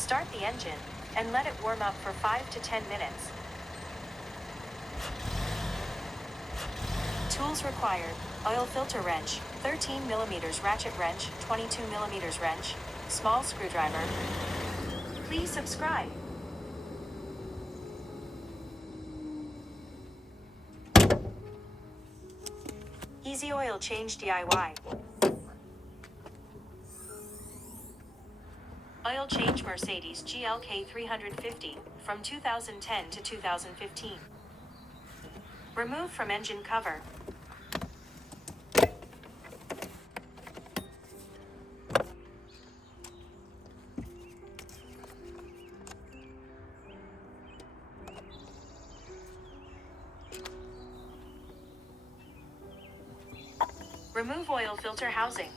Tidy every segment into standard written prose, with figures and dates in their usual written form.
Start the engine, and let it warm up for 5 to 10 minutes. Tools required: oil filter wrench, 13 mm ratchet wrench, 22 mm wrench, small screwdriver. Please subscribe. Easy oil change DIY. Oil change Mercedes GLK350 from 2010 to 2015. Remove from engine cover. Remove oil filter housing.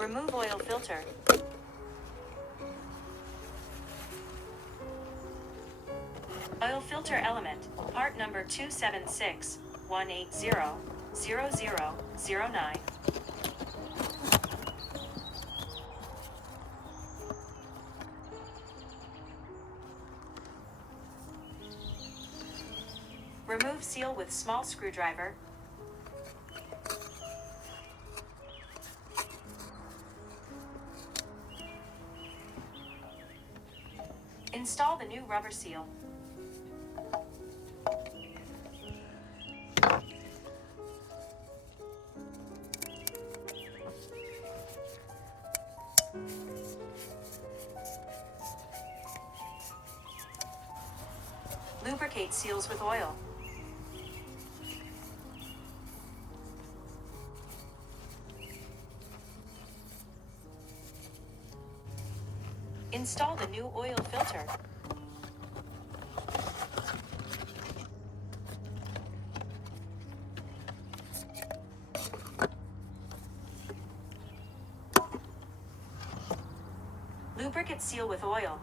Remove oil filter. Oil filter element, part number 276-180-0009. Remove seal with small screwdriver. Install the new rubber seal. Lubricate seals with oil. Install the new oil filter. Lubricate seal with oil.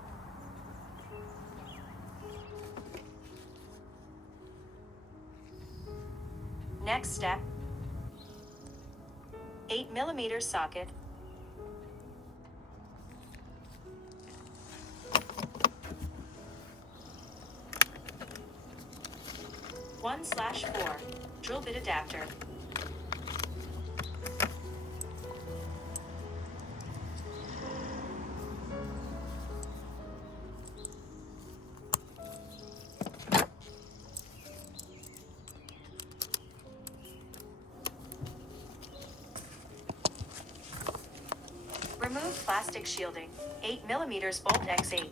Next step: 8 mm socket, /4 drill bit adapter. Remove plastic shielding, 8 mm bolt X8.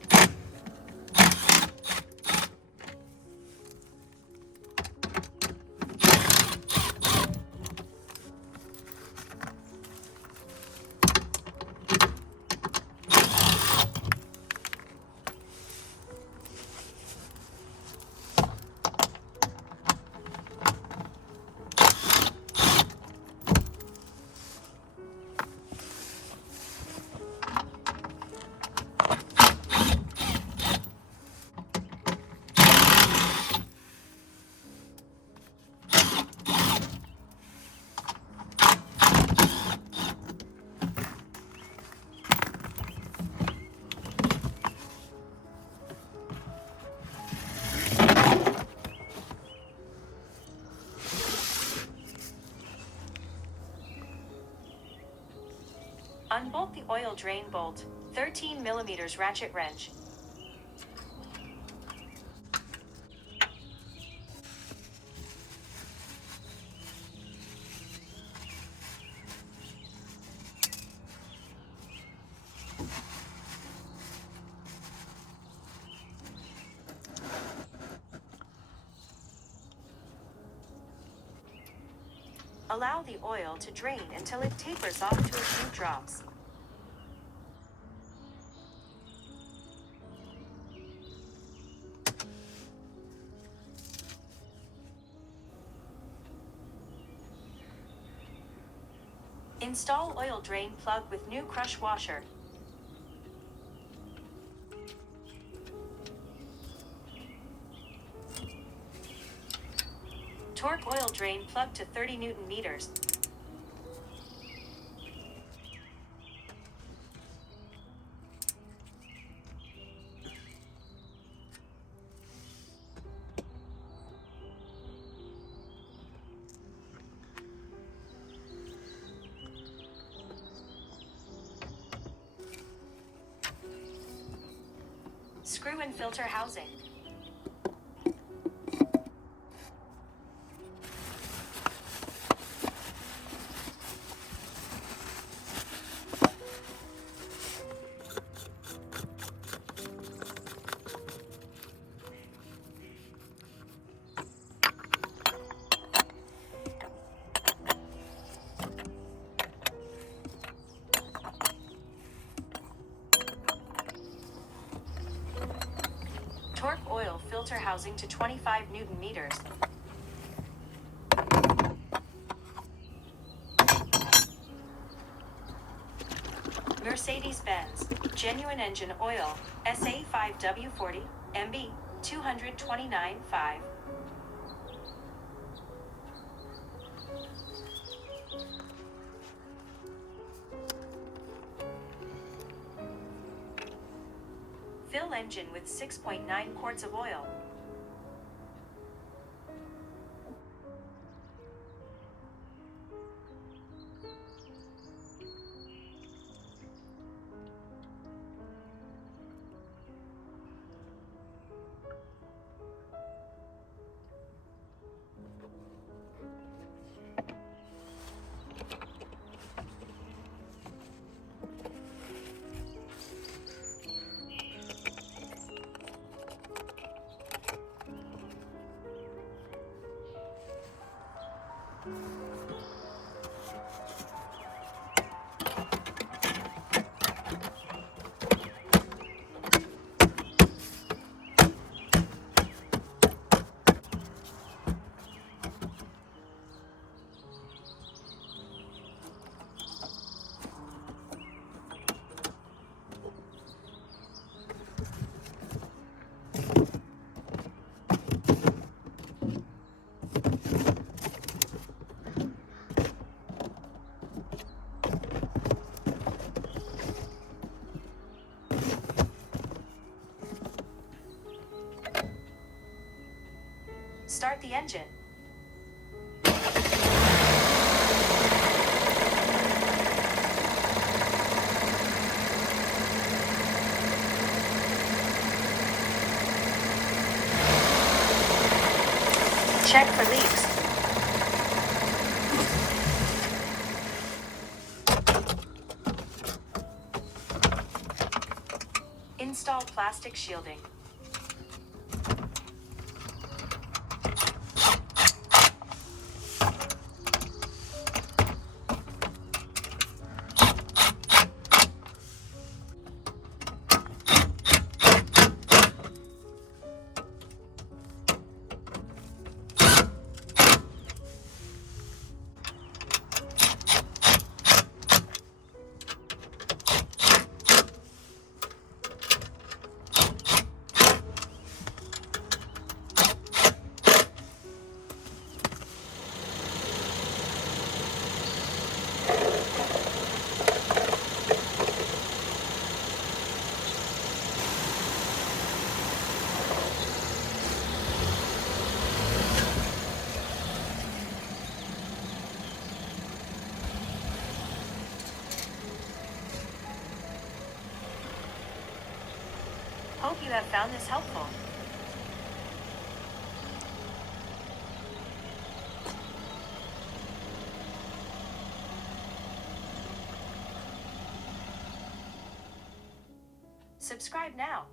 Unbolt the oil drain bolt, 13 mm ratchet wrench. Allow the oil to drain until it tapers off to a few drops. Install oil drain plug with new crush washer. Torque oil drain plug to 30 Newton meters. Screw and filter housing. Torque oil filter housing to 25 Newton meters. Mercedes Benz genuine engine oil SA5W40 MB 229.5. Fill engine with 6.9 quarts of oil. Start the engine. Check for leaks. Install plastic shielding. Hope you have found this helpful. Subscribe now.